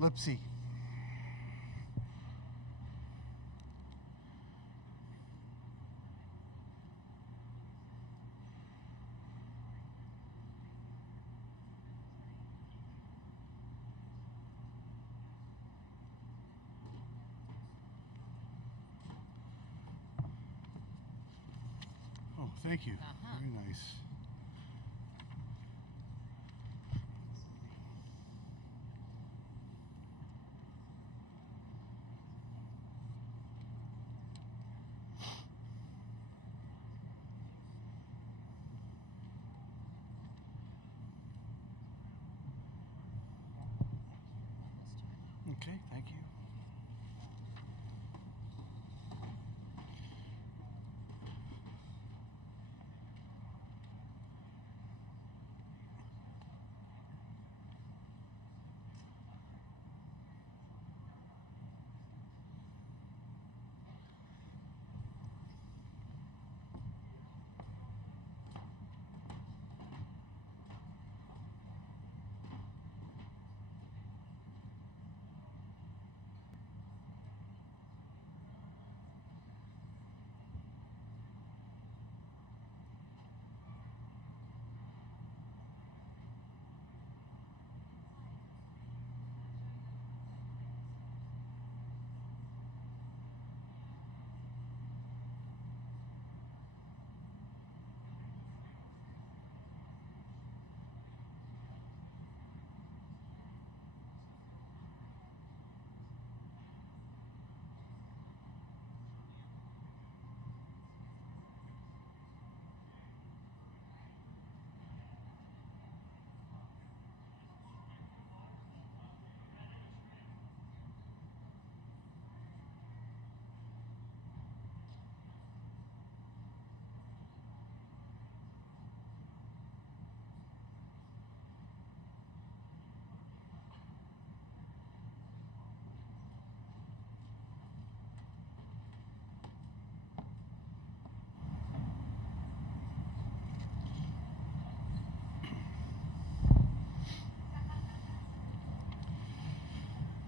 Lipsy. Oh, thank you. Very nice. Okay, thank you.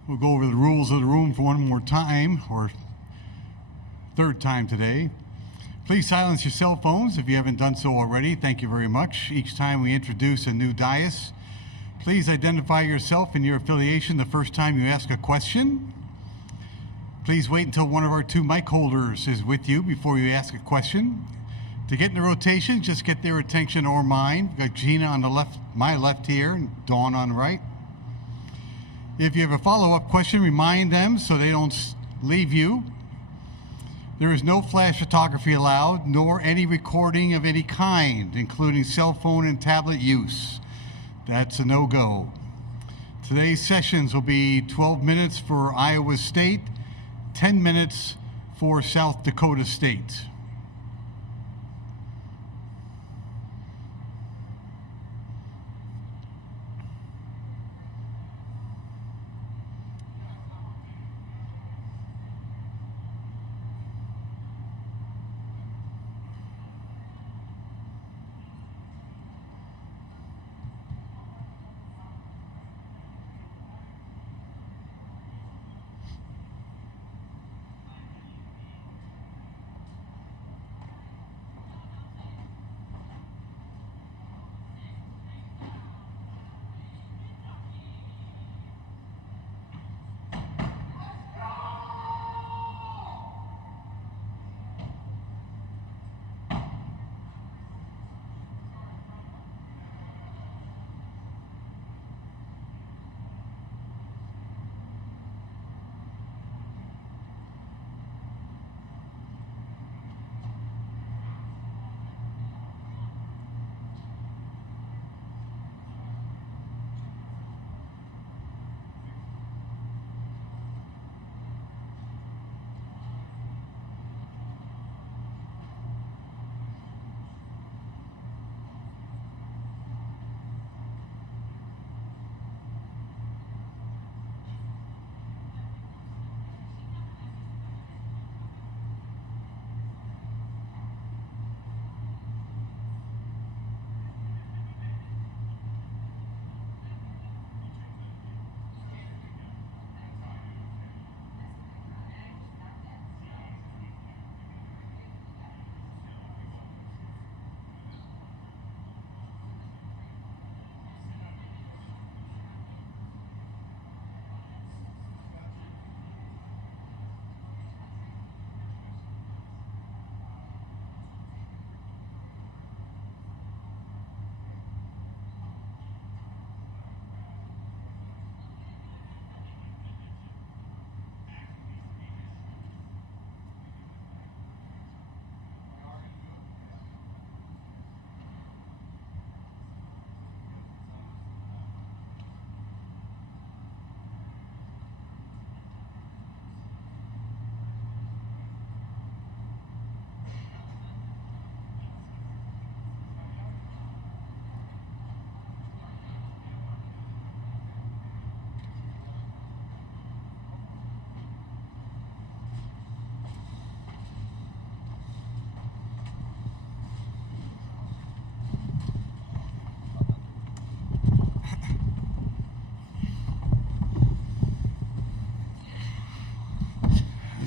We'll go over the rules of the room for one more time, or third time today. Please silence your cell phones if you haven't done so already. Thank you very much. Each time we introduce a new dais, please identify yourself and your affiliation the first time you ask a question. Please wait until one of our two mic holders is with you before you ask a question. To get in the rotation, just get their attention or mine. We've got Gina on the left, my left here, and Dawn on the right. If you have a follow-up question, remind them so they don't leave you. There is no flash photography allowed, nor any recording of any kind, including cell phone and tablet use. That's a no-go. Today's sessions will be 12 minutes for Iowa State, 10 minutes for South Dakota State.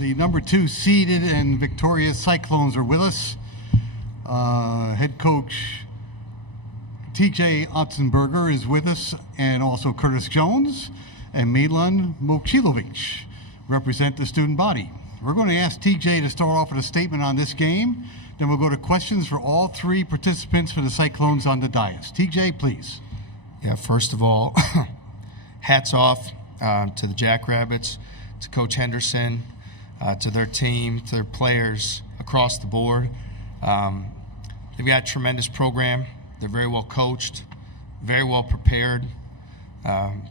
The number 2 seeded and victorious Cyclones are with us. Head coach TJ Otzenberger is with us, and also Curtis Jones and Milan Mochilovic represent the student body. We're going to ask TJ to start off with a statement on this game. Then we'll go to questions for all 3 participants for the Cyclones on the dais. TJ, please. Yeah, first of all, hats off to the Jackrabbits, to Coach Henderson, to their team, to their players across the board. They've got a tremendous program. They're very well coached, very well prepared.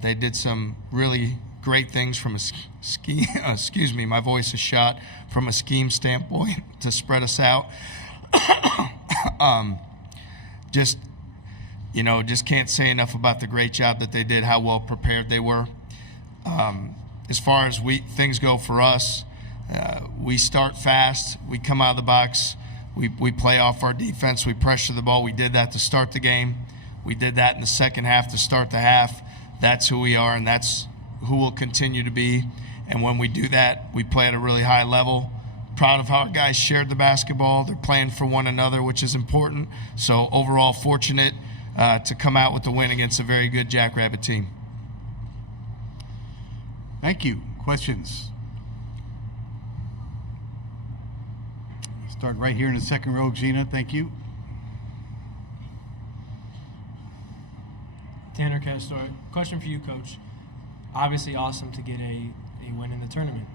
They did some really great things from a scheme. Excuse me, my voice is shot. From a scheme standpoint to spread us out. Just can't say enough about the great job that they did, how well prepared they were. As far as things go for us, we start fast. We come out of the box. We play off our defense. We pressure the ball. We did that to start the game. We did that in the second half to start the half. That's who we are, and that's who we'll continue to be. And when we do that, we play at a really high level. Proud of how our guys shared the basketball. They're playing for one another, which is important. So overall, fortunate to come out with the win against a very good Jackrabbit team. Thank you. Questions? Start right here in the second row, Gina. Thank you. Tanner Castor. Question for you, Coach. Obviously awesome to get a win in the tournament.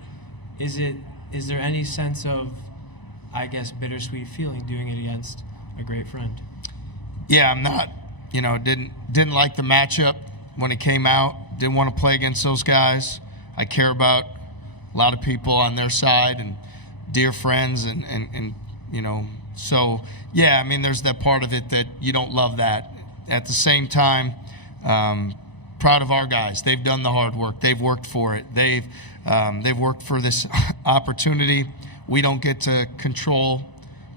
Is there any sense of, I guess, bittersweet feeling doing it against a great friend? Yeah, I'm not, didn't like the matchup when it came out. Didn't want to play against those guys. I care about a lot of people on their side and dear friends and so yeah, I mean, there's that part of it that you don't love that. At the same time, proud of our guys. They've done the hard work. They've worked for it. They've worked for this opportunity. We don't get to control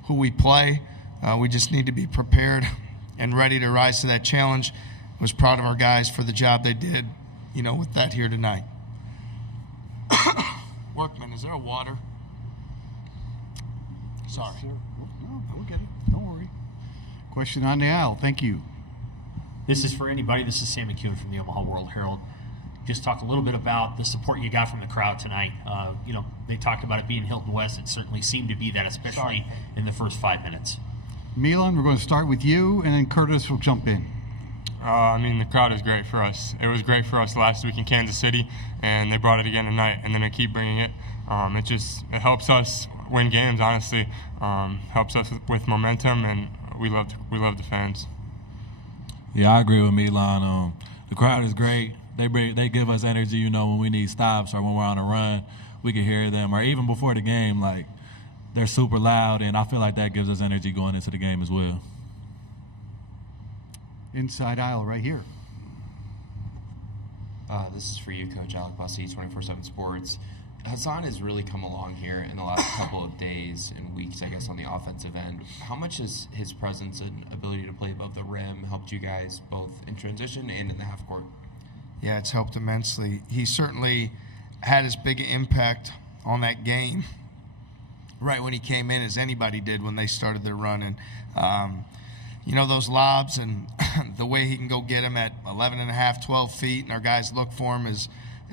who we play. We just need to be prepared and ready to rise to that challenge. Was proud of our guys for the job they did, with that here tonight. Workman, is there a water? Sorry. Yes, no, we'll get it. Don't worry. Question on the aisle. Thank you. This is for anybody. This is Sam McCune from the Omaha World Herald. Just talk a little bit about the support you got from the crowd tonight. They talked about it being Hilton West. It certainly seemed to be that, especially in the first 5 minutes. Milan, we're going to start with you, and then Curtis will jump in. The crowd is great for us. It was great for us last week in Kansas City, and they brought it again tonight, and then they keep bringing it. It helps us win games, honestly. Helps us with momentum, and we love the fans. Yeah, I agree with Milan. The crowd is great. They give us energy, when we need stops or when we're on a run, we can hear them. Or even before the game, they're super loud, and I feel like that gives us energy going into the game as well. Inside aisle right here. This is for you, Coach Alec Bussey, 24/7 Sports. Hassan has really come along here in the last couple of days and weeks, I guess, on the offensive end. How much has his presence and ability to play above the rim helped you guys both in transition and in the half court? Yeah, it's helped immensely. He certainly had as big an impact on that game right when he came in as anybody did when they started their run. And, those lobs and the way he can go get them at 11 and a half, 12 feet, and our guys look for him is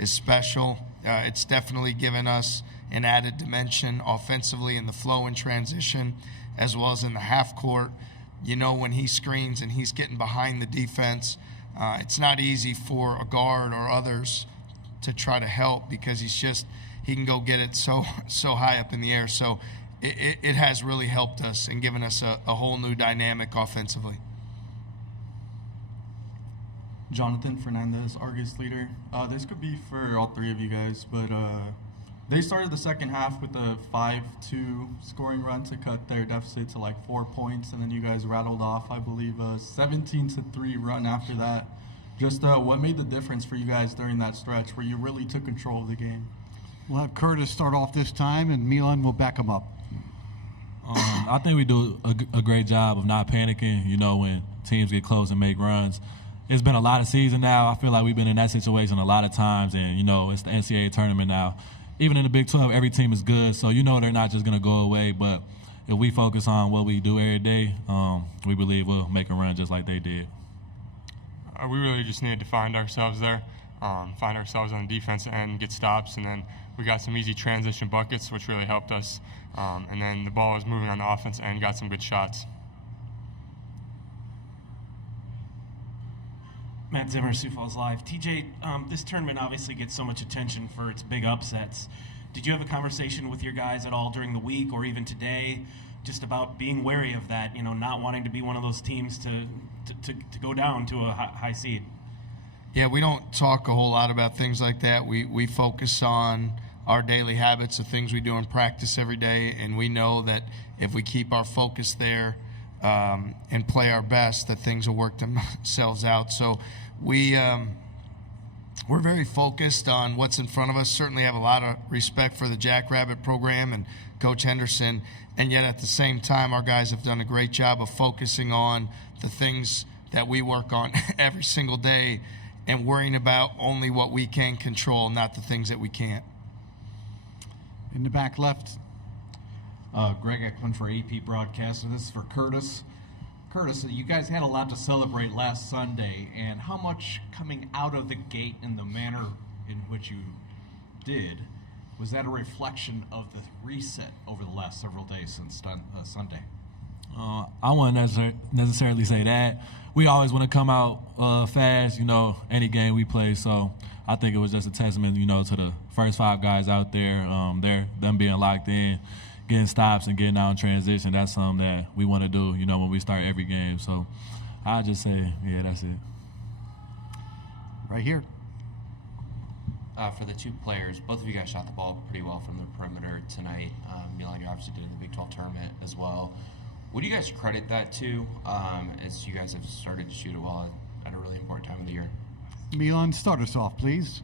special. It's definitely given us an added dimension offensively in the flow and transition, as well as in the half court. When he screens and he's getting behind the defense, it's not easy for a guard or others to try to help because he can go get it so high up in the air. So it has really helped us and given us a whole new dynamic offensively. Jonathan Fernandez, Argus leader. This could be for all 3 of you guys, but they started the second half with a 5-2 scoring run to cut their deficit to 4 points, and then you guys rattled off, I believe, a 17-3 run after that. Just what made the difference for you guys during that stretch where you really took control of the game? We'll have Curtis start off this time, and Milan will back him up. I think we do a great job of not panicking, when teams get close and make runs. It's been a lot of season now. I feel like we've been in that situation a lot of times, and, it's the NCAA tournament now. even in the Big 12, every team is good, so you know they're not just going to go away. But if we focus on what we do every day, we believe we'll make a run just like they did. We really just needed to find ourselves there, find ourselves on the defense end, get stops, and then we got some easy transition buckets, which really helped us. And then the ball was moving on the offense end, got some good shots. Matt Zimmer, Sioux Falls Live. TJ, this tournament obviously gets so much attention for its big upsets. Did you have a conversation with your guys at all during the week or even today just about being wary of that, not wanting to be one of those teams to go down to a high seed? Yeah, we don't talk a whole lot about things like that. We focus on our daily habits, the things we do in practice every day, and we know that if we keep our focus there and play our best, that things will work themselves out. So we're very focused on what's in front of us. Certainly have a lot of respect for the Jackrabbit program and Coach Henderson, and yet at the same time, our guys have done a great job of focusing on the things that we work on every single day and worrying about only what we can control, not the things that we can't. In the back left. Greg Ekman for AP Broadcast, and this is for Curtis. Curtis, you guys had a lot to celebrate last Sunday, and how much coming out of the gate in the manner in which you did, was that a reflection of the reset over the last several days since Sunday? I wouldn't necessarily say that. We always want to come out fast, any game we play. So I think it was just a testament, to the first 5 guys out there. Them being locked in, getting stops and getting out in transition. That's something that we want to do, when we start every game. So I'll just say, yeah, that's it. Right here. For the 2 players, both of you guys shot the ball pretty well from the perimeter tonight. Milan, you obviously did in the Big 12 tournament as well. What do you guys credit that to as you guys have started to shoot it well at a really important time of the year? Milan, start us off, please.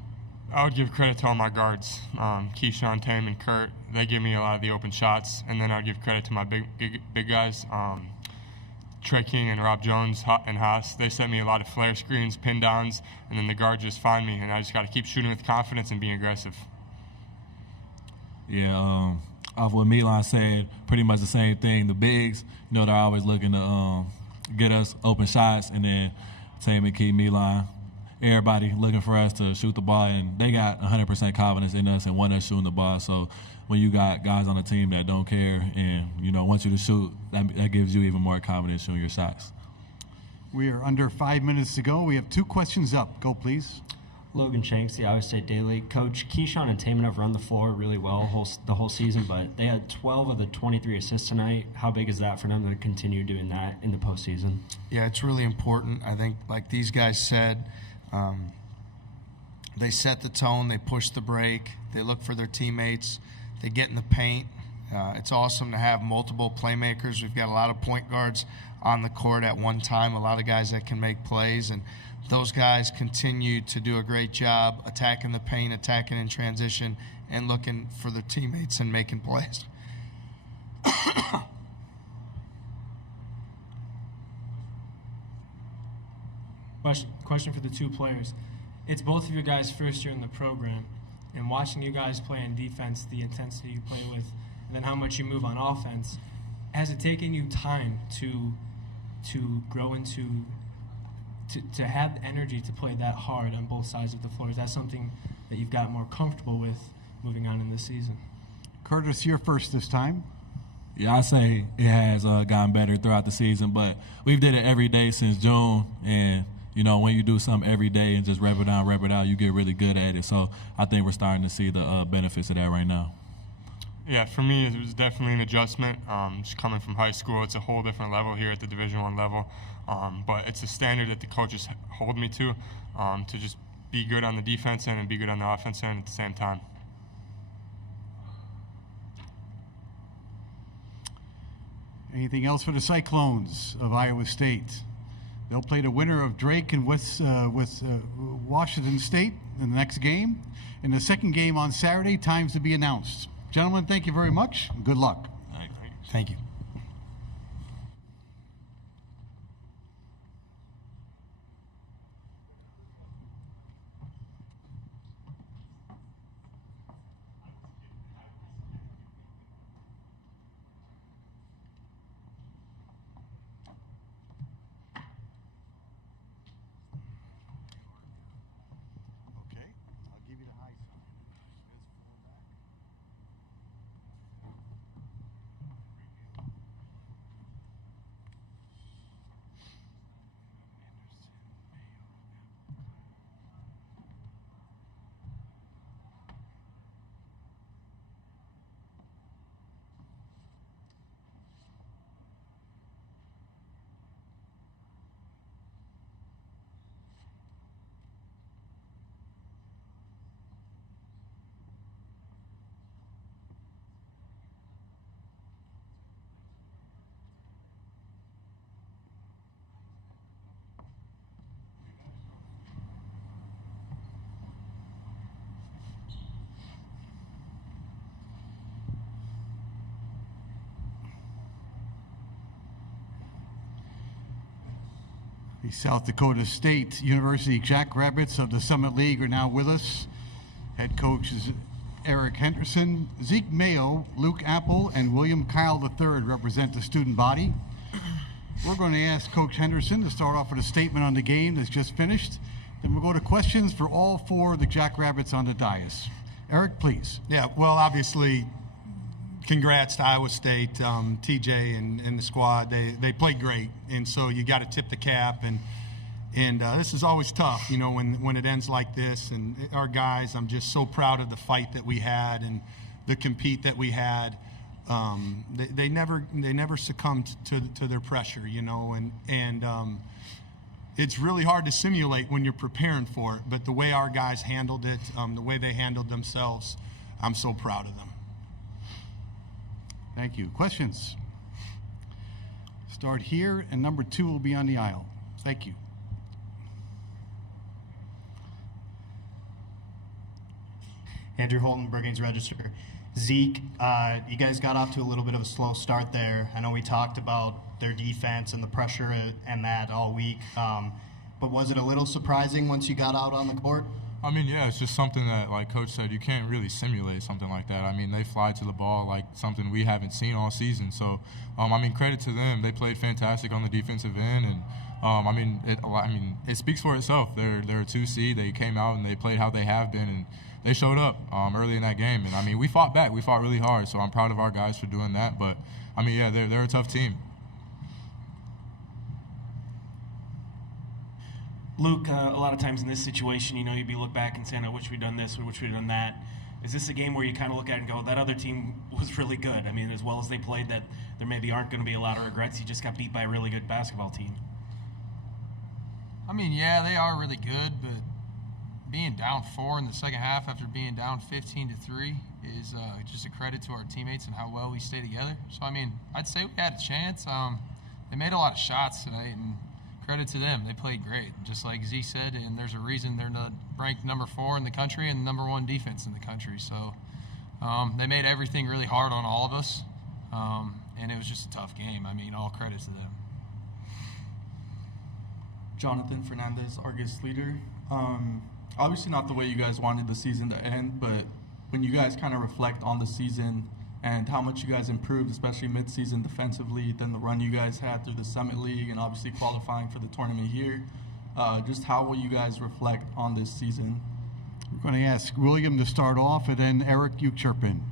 I would give credit to all my guards, Keyshawn, Tam, and Kurt. They give me a lot of the open shots, and then I would give credit to my big guys, Trey King and Rob Jones and Haas. They sent me a lot of flare screens, pin downs, and then the guards just find me, and I just got to keep shooting with confidence and being aggressive. Yeah, off what Milan said, pretty much the same thing. The bigs, they're always looking to get us open shots, and then Tam and Key, Milan, everybody looking for us to shoot the ball, and they got 100% confidence in us and want us shooting the ball. So when you got guys on the team that don't care and, want you to shoot, that gives you even more confidence shooting your shots. We are under 5 minutes to go. We have 2 questions up. Go, please. Logan Shanks, the Iowa State Daily. Coach, Keyshawn and Taman have run the floor really well the whole season, but they had 12 of the 23 assists tonight. How big is that for them to continue doing that in the postseason? Yeah, it's really important. I think, like these guys said, they set the tone, they push the break, they look for their teammates, they get in the paint. It's awesome to have multiple playmakers. We've got a lot of point guards on the court at one time, a lot of guys that can make plays, and those guys continue to do a great job attacking the paint, attacking in transition, and looking for their teammates and making plays. Question for the 2 players. It's both of you guys' first year in the program, and watching you guys play in defense, the intensity you play with, and then how much you move on offense, has it taken you time to grow into to have the energy to play that hard on both sides of the floor? Is that something that you've got more comfortable with moving on in this season? Curtis, you're first this time. Yeah, I say it has gotten better throughout the season, but we've did it every day since June, and when you do something every day and just rep it out, you get really good at it. So I think we're starting to see the benefits of that right now. Yeah, for me, it was definitely an adjustment. Just coming from high school, it's a whole different level here at the Division I level. But it's a standard that the coaches hold me to just be good on the defense end and be good on the offense end at the same time. Anything else for the Cyclones of Iowa State? They'll play the winner of Drake and Washington State in the next game. In the second game on Saturday, times to be announced. Gentlemen, thank you very much. Good luck. Thank you. The South Dakota State University Jackrabbits of the Summit League are now with us. Head coach is Eric Henderson. Zeke Mayo, Luke Apple, and William Kyle III represent the student body. We're going to ask Coach Henderson to start off with a statement on the game that's just finished. Then we'll go to questions for all four of the Jackrabbits on the dais. Eric, please. Yeah, well, obviously, congrats to Iowa State, TJ and the squad. They played great, and so you got to tip the cap. And this is always tough, you know, when it ends like this. And our guys, I'm just so proud of the fight that we had and the compete that we had. They never succumbed to their pressure, you know, and it's really hard to simulate when you're preparing for it. But the way our guys handled it, the way they handled themselves, I'm so proud of them. Thank you. Questions? Start here, and number 2 will be on the aisle. Thank you. Andrew Holton, Brookings Register. Zeke, you guys got off to a little bit of a slow start there. I know we talked about their defense and the pressure and that all week, but was it a little surprising once you got out on the court? I mean, yeah, it's just something that, like Coach said, you can't really simulate something like that. I mean, they fly to the ball like something we haven't seen all season. So, I mean, credit to them. They played fantastic on the defensive end, and I mean, it speaks for itself. They're a 2 seed. They came out and they played how they have been, and they showed up early in that game. And I mean, we fought back. We fought really hard. So I'm proud of our guys for doing that. But I mean, yeah, they're a tough team. Luke, a lot of times in this situation, you know, you'd be look back and saying, I wish we'd done this, I wish we'd done that. Is this a game where you kind of look at it and go, that other team was really good? I mean, as well as they played, that there maybe aren't going to be a lot of regrets. You just got beat by a really good basketball team. I mean, yeah, they are really good, but being down 4 in the second half after being down 15-3 is just a credit to our teammates and how well we stay together. So, I mean, I'd say we had a chance. They made a lot of shots tonight, and credit to them. They played great, just like Z said, and there's a reason they're ranked number 4 in the country and number 1 defense in the country. So they made everything really hard on all of us, and it was just a tough game. I mean, all credit to them. Jonathan Fernandez, Argus leader. Obviously not the way you guys wanted the season to end, but when you guys kind of reflect on the season and how much you guys improved, especially mid-season defensively, then the run you guys had through the Summit League and obviously qualifying for the tournament here, just how will you guys reflect on this season? We're going to ask William to start off, and then Eric, you chirp in.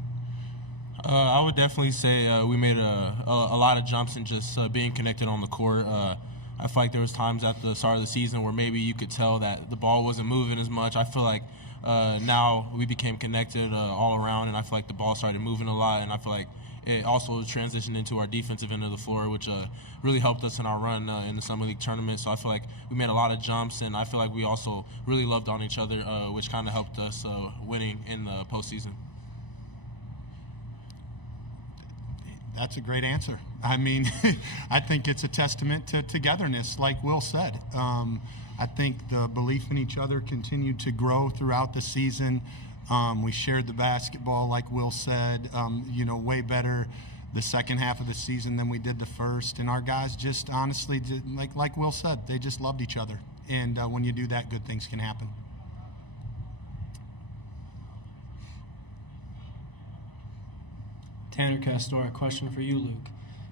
I would definitely say we made a lot of jumps in just being connected on the court. I feel like there was times at the start of the season where maybe you could tell that the ball wasn't moving as much. I feel like now we became connected all around, and I feel like the ball started moving a lot, and I feel like it also transitioned into our defensive end of the floor, which really helped us in our run in the Summer League tournament. So I feel like we made a lot of jumps, and I feel like we also really loved on each other, which kind of helped us winning in the postseason. That's a great answer. I mean, I think it's a testament to togetherness, like Will said. I think the belief in each other continued to grow throughout the season. We shared the basketball, like Will said, you know, way better the second half of the season than we did the first. And our guys just honestly, like Will said, they just loved each other. And when you do that, good things can happen. Tanner Castor, a question for you, Luke.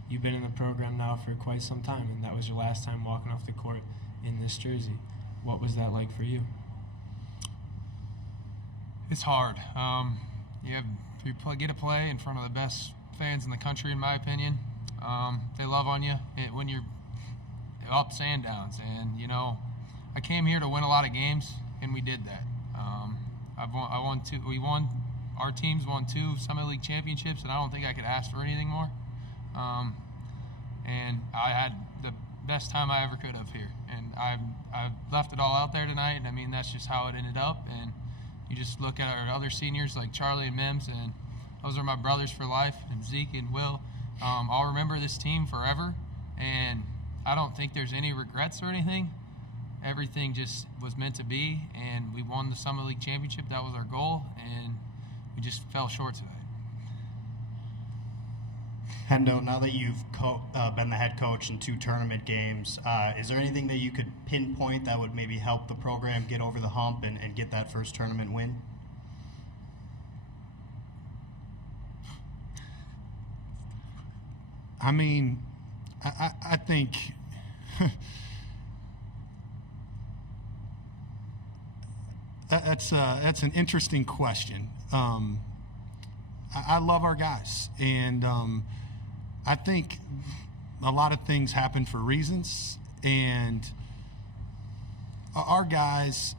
You've been in the program now for quite some time, and that was your last time walking off the court in this jersey. What was that like for you? It's hard. You get to play in front of the best fans in the country, in my opinion. They love on you when you're ups and downs. And, you know, I came here to win a lot of games, and we did that. Our teams won 2 Summit League championships, and I don't think I could ask for anything more. And I had the best time I ever could have here. And I've left it all out there tonight, and I mean, that's just how it ended up. And you just look at our other seniors like Charlie and Mims, and those are my brothers for life, and Zeke and Will. I'll remember this team forever, and I don't think there's any regrets or anything. Everything just was meant to be, and we won the Summit League championship. That was our goal, and we just fell short tonight. Hendo, now that you've been the head coach in 2 tournament games, is there anything that you could pinpoint that would maybe help the program get over the hump and get that first tournament win? I mean, I think that's an interesting question. I love our guys, and I think a lot of things happen for reasons, and our guys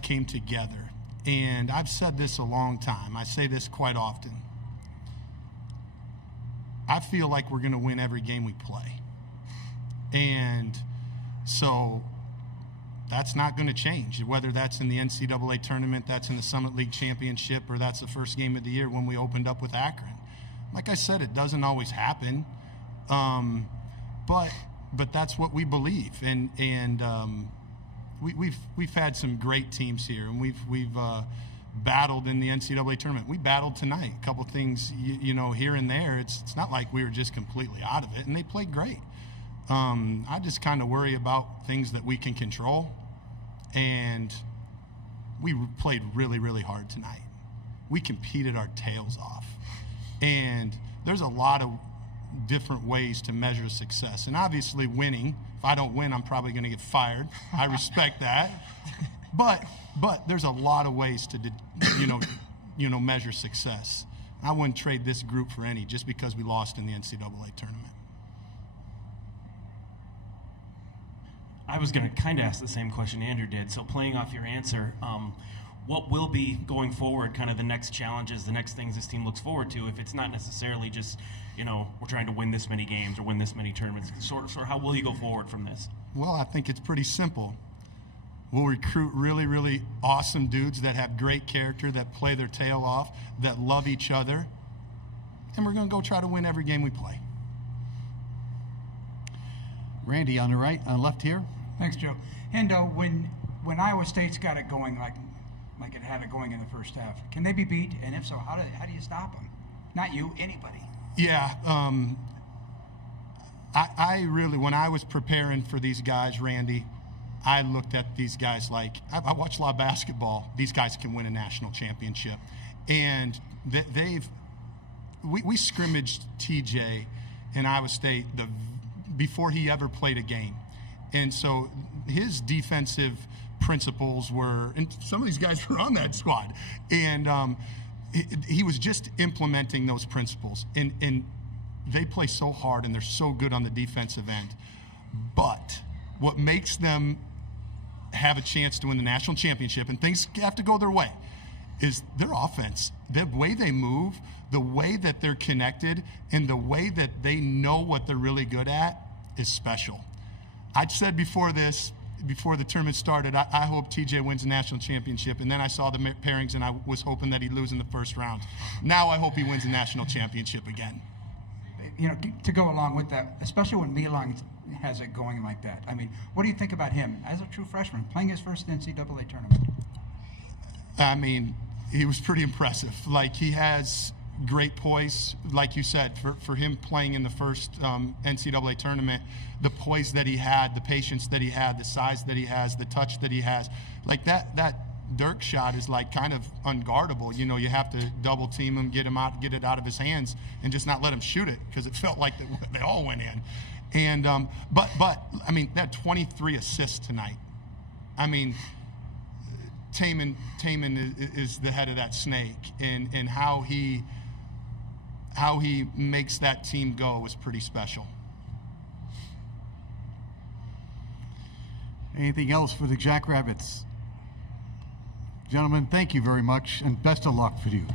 came together. And I've said this a long time. I say this quite often. I feel like we're going to win every game we play. And so that's not going to change, whether that's in the NCAA tournament, that's in the Summit League Championship, or that's the first game of the year when we opened up with Akron. Like I said, it doesn't always happen, but that's what we believe. And we've had some great teams here, and we've battled in the NCAA tournament. We battled tonight. A couple things, you know, here and there. It's not like we were just completely out of it, and they played great. I just kind of worry about things that we can control, and we played really, really hard tonight. We competed our tails off, and there's a lot of different ways to measure success, and obviously winning. If I don't win, I'm probably going to get fired. I respect that, but there's a lot of ways to measure success. I wouldn't trade this group for any just because we lost in the NCAA tournament. I was going to kind of ask the same question Andrew did. So playing off your answer, what will be going forward kind of the next challenges, the next things this team looks forward to, if it's not necessarily just, you know, we're trying to win this many games or win this many tournaments? Sort of how will you go forward from this? Well, I think it's pretty simple. We'll recruit really, really awesome dudes that have great character, that play their tail off, that love each other, and we're going to go try to win every game we play. Randy on the right, left here. Thanks, Joe. Hendo, when Iowa State's got it going like it had it going in the first half, can they be beat? And if so, how do you stop them? Not you, anybody. Yeah, I really, when I was preparing for these guys, Randy, I looked at these guys like, I watch a lot of basketball. These guys can win a national championship. And we scrimmaged TJ in Iowa State before he ever played a game. And so his defensive principles were, and some of these guys were on that squad, and he was just implementing those principles. And they play so hard, and they're so good on the defensive end. But what makes them have a chance to win the national championship, and things have to go their way, is their offense. The way they move, the way that they're connected, and the way that they know what they're really good at is special. I'd said before the tournament started, I hope TJ wins the national championship, and then I saw the pairings, and I was hoping that he'd lose in the first round. Now I hope he wins the national championship again. You know, to go along with that, especially when Milan has it going like that. I mean, what do you think about him as a true freshman playing his first NCAA tournament? I mean, he was pretty impressive. Like, he has great poise, like you said, for him playing in the first NCAA tournament, the poise that he had, the patience that he had, the size that he has, the touch that he has. Like, that Dirk shot is like kind of unguardable. You know, you have to double team him, get it out of his hands, and just not let him shoot it, because it felt like they all went in. And but I mean, that 23 assists tonight. I mean, Taman is the head of that snake, and how he makes that team go is pretty special. Anything else for the Jackrabbits? Gentlemen, thank you very much, and best of luck for you.